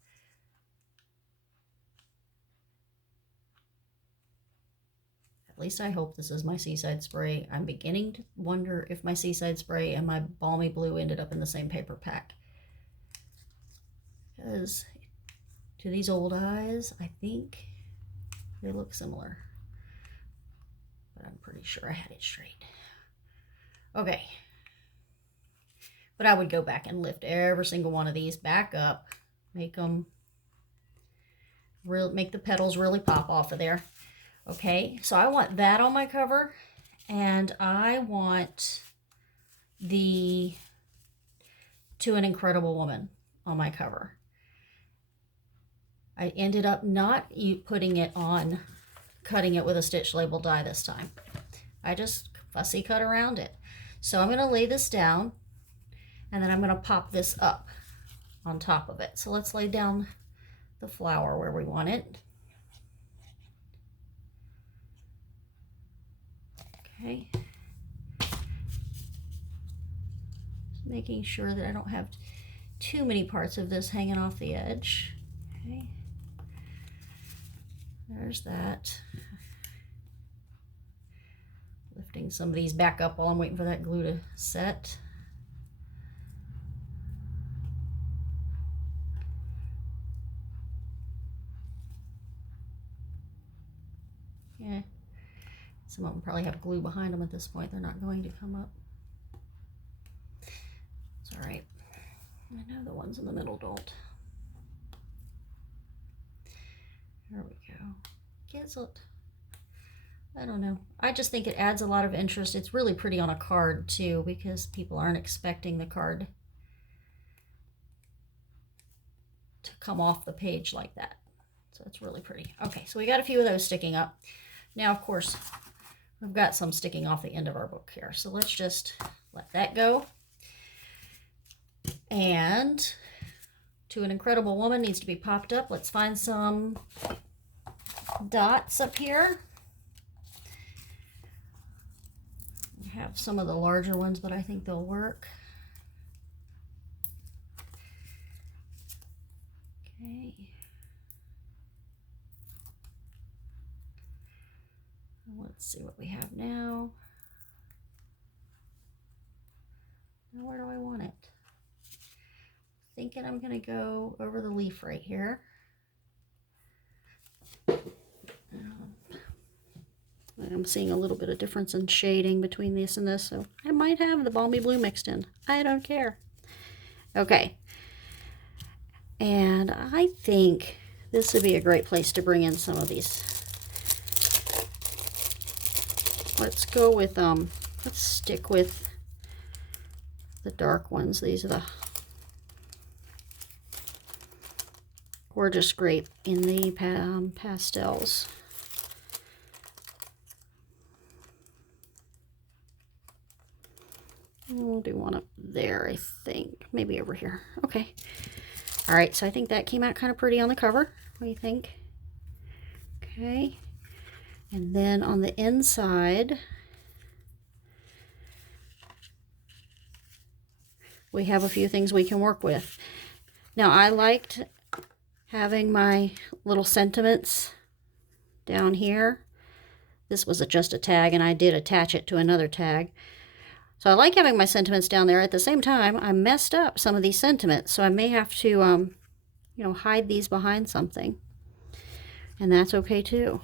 At least I hope this is my Seaside Spray. I'm beginning to wonder if my Seaside Spray and my Balmy Blue ended up in the same paper pack. Because to these old eyes, I think they look similar. But I'm pretty sure I had it straight. Okay. But I would go back and lift every single one of these back up. Make them make the petals really pop off of there. Okay, so I want that on my cover, and I want the To an Incredible Woman on my cover. I ended up not putting it on, cutting it with a stitch label die this time. I just fussy cut around it. So I'm going to lay this down, and then I'm going to pop this up on top of it. So let's lay down the flower where we want it. Okay. Just making sure that I don't have too many parts of this hanging off the edge. Okay. There's that. Lifting some of these back up while I'm waiting for that glue to set. Yeah. Some of them probably have glue behind them at this point. They're not going to come up. It's all right. I know the ones in the middle don't. There we go. Gets it. I don't know. I just think it adds a lot of interest. It's really pretty on a card too, because people aren't expecting the card to come off the page like that. So it's really pretty. Okay, so we got a few of those sticking up. Now, of course, we've got some sticking off the end of our book here. So let's just let that go. And To an Incredible Woman needs to be popped up. Let's find some dots up here. We have some of the larger ones, but I think they'll work. Okay. Let's see what we have now. Now where do I want it? Thinking I'm going to go over the leaf right here. I'm seeing a little bit of difference in shading between this and this, so I might have the Balmy Blue mixed in. I don't care. Okay. And I think this would be a great place to bring in some of these. Let's go with, let's stick with the dark ones. These are the Gorgeous Grape in the pastels. We'll do one up there, I think. Maybe over here. Okay. All right, so I think that came out kind of pretty on the cover. What do you think? Okay. And then on the inside, we have a few things we can work with. Now, I liked having my little sentiments down here. This was just a tag, and I did attach it to another tag. So I like having my sentiments down there. At the same time, I messed up some of these sentiments, so I may have to, you know, hide these behind something. And that's okay too.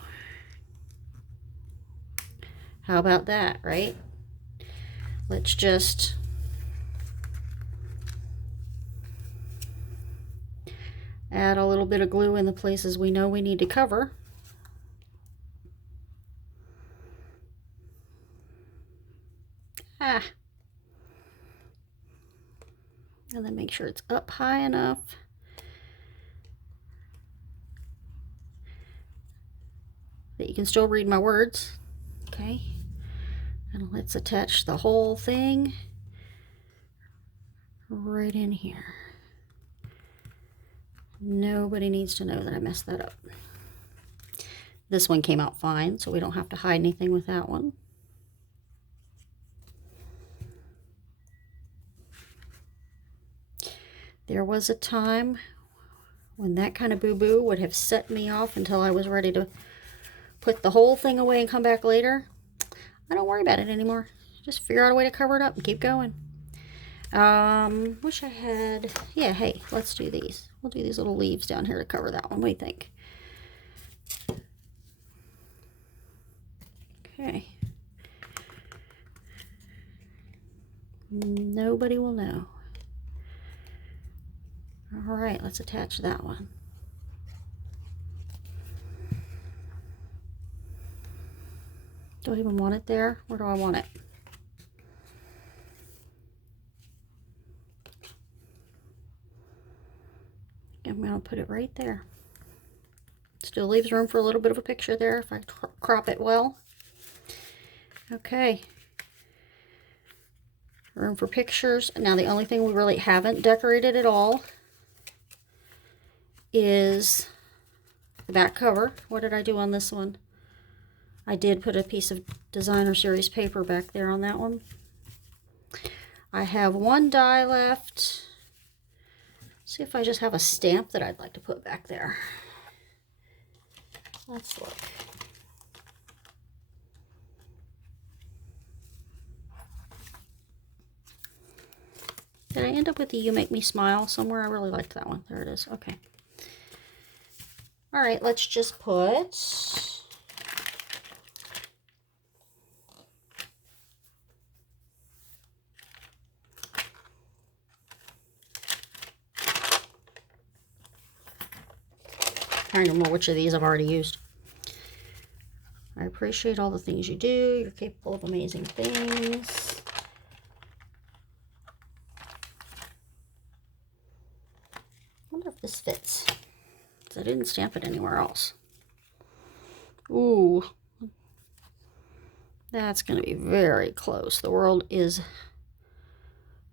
How about that, right? Let's just add a little bit of glue in the places we know we need to cover. And then make sure it's up high enough that you can still read my words. Okay. And let's attach the whole thing right in here. Nobody needs to know that I messed that up. This one came out fine, so we don't have to hide anything with that one. There was a time when that kind of boo-boo would have set me off until I was ready to put the whole thing away and come back later. I don't worry about it anymore. Just figure out a way to cover it up and keep going. Wish I had, yeah, hey, let's do these. We'll do these little leaves down here to cover that one. What do you think? Okay. Nobody will know. All right, let's attach that one. Do I even want it there? Where do I want it? I'm going to put it right there. Still leaves room for a little bit of a picture there if I crop it well. Okay. Room for pictures. Now the only thing we really haven't decorated at all is the back cover. What did I do on this one? I did put a piece of designer series paper back there on that one. I have one die left. See if I just have a stamp that I'd like to put back there. Let's look. Did I end up with the You Make Me Smile somewhere? I really liked that one. There it is. Okay. All right, let's just put I don't know which of these I've already used. I appreciate all the things you do. You're capable of amazing things. I wonder if this fits. I didn't stamp it anywhere else. Ooh. That's going to be very close. The world is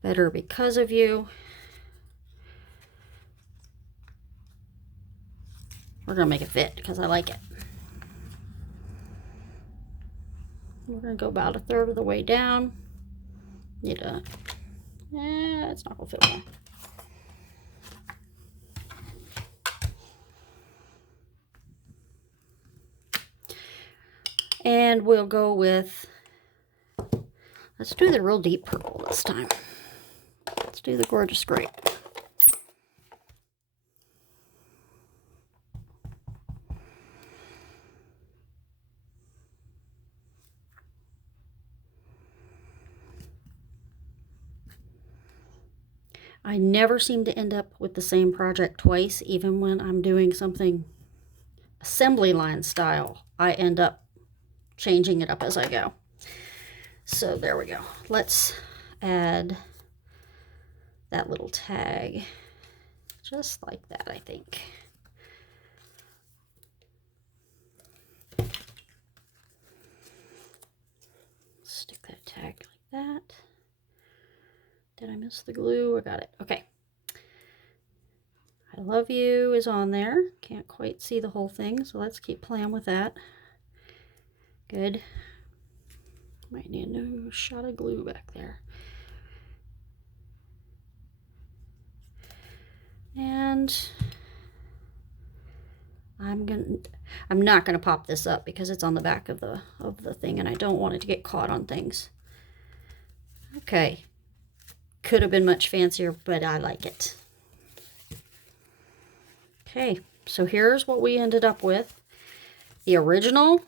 better because of you. We're going to make it fit because I like it. We're going to go about a third of the way down. Need a... it's not going to fit well. And we'll go with... let's do the real deep purple this time. Let's do the Gorgeous Grape. I never seem to end up with the same project twice, even when I'm doing something assembly line style. I end up changing it up as I go. So there we go. Let's add that little tag just like that, I think. Stick that tag like that. Did I miss the glue? I got it. Okay. I love you is on there. Can't quite see the whole thing, so let's keep playing with that. Good. Might need a new shot of glue back there. And I'm not gonna pop this up because it's on the back of the thing, and I don't want it to get caught on things. Okay. Could have been much fancier, but I like it. Okay, so here's what we ended up with. The original,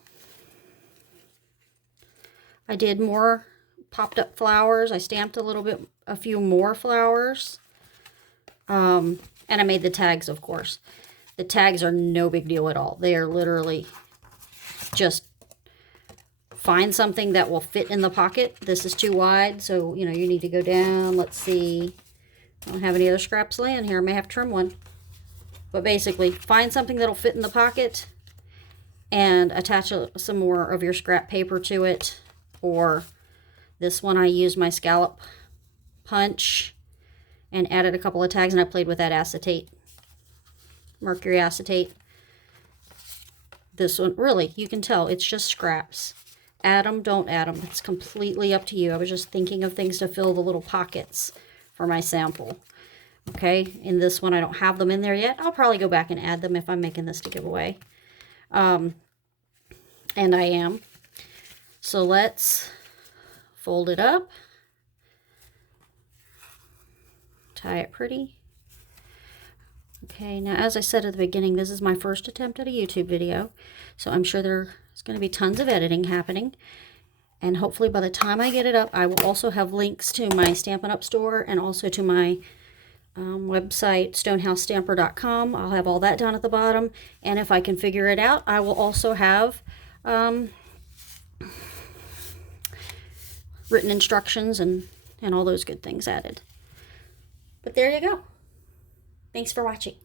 I did more popped up flowers. I stamped a few more flowers. And I made the tags, of course. The tags are no big deal at all. They are literally just find something that will fit in the pocket. This is too wide, so, you know, you need to go down. Let's see. I don't have any other scraps laying here. I may have to trim one. But basically, find something that'll fit in the pocket and attach some more of your scrap paper to it. Or this one, I used my scallop punch and added a couple of tags, and I played with that acetate, mercury acetate. This one, really, you can tell it's just scraps. Add them, don't add them. It's completely up to you. I was just thinking of things to fill the little pockets for my sample. Okay, in this one I don't have them in there yet. I'll probably go back and add them if I'm making this to give away. And I am. So let's fold it up. Tie it pretty. Okay, now as I said at the beginning, this is my first attempt at a YouTube video, so I'm sure there's going to be tons of editing happening, and hopefully by the time I get it up, I will also have links to my Stampin' Up! Store and also to my website, StonehouseStamper.com. I'll have all that down at the bottom, and if I can figure it out, I will also have written instructions and all those good things added. But there you go. Thanks for watching.